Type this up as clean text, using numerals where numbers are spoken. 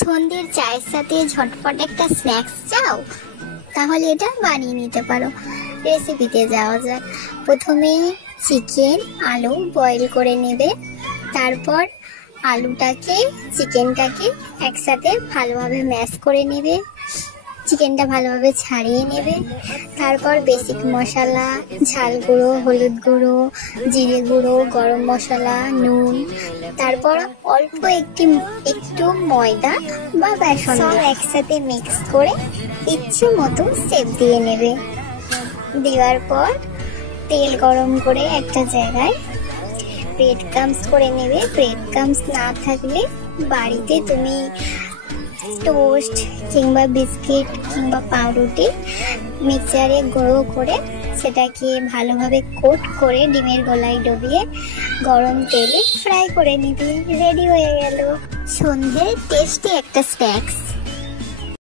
সন্ধ্যের চায়ের সাথে ঝটপট একটা স্ন্যাক্স চাও, তাহলে এটা বানিয়ে নিতে পারো। রেসিপিতে যাওয়া যাক। প্রথমে চিকেন আলু বয়েল করে নেবে, তারপর আলুটাকে চিকেনটাকে একসাথে ভালোভাবে ম্যাশ করে নেবে, চিকেনটা ভালোভাবে ছাড়িয়ে নেবে। তারপর বেসিক মশলা, ঝাল গুঁড়ো, হলুদ গুঁড়ো, জিরে গুঁড়ো, গরম মশলা, নুন, তারপর অল্প একটু ময়দা বা বেসন একসাথে মিক্স করে ইচ্ছে মতো শেপ দিয়ে নেবে। দেওয়ার পর তেল গরম করে একটা জায়গায় ব্রেড ক্রাম্বস করে নেবে। ব্রেড ক্রাম্বস না থাকলে বাড়িতে তুমি টোস্ট কিংবা বিস্কিট কিংবা পাউরুটি মিক্সচারে গুঁড়ো করে সেটাকে ভালোভাবে কোট করে ডিমের গোলায় ডুবিয়ে গরম তেলে ফ্রাই করে নিবি। রেডি হয়ে গেল সন্ধ্যের টেস্টি একটা স্ন্যাক্স।